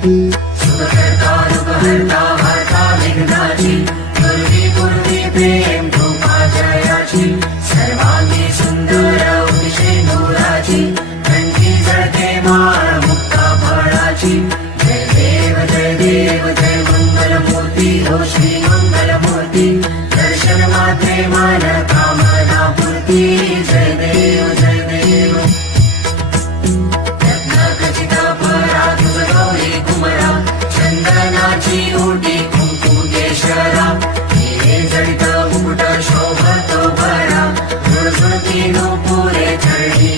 सुखकर्ता दुःखहर्ता हर्ता विघ्नाची दुर्वी पूर्वी प्रेम कृपा जयाची सर्वांगी सुंदर उदिशेंदुराची कंठी जळते माळ मुक्ता फळाची जय देव जय मंगलमूर्ती हो श्री मंगलमूर्ती दर्शन मात्रे मान कामना पूर्ती जय देव रत्नखचिता परा तुझ गौरी कुमरा चंदनाची ओटी कुंकू केशरा हिरे जडित मुकुट शोभतो बरा झुळझुळती नुपुरे चढली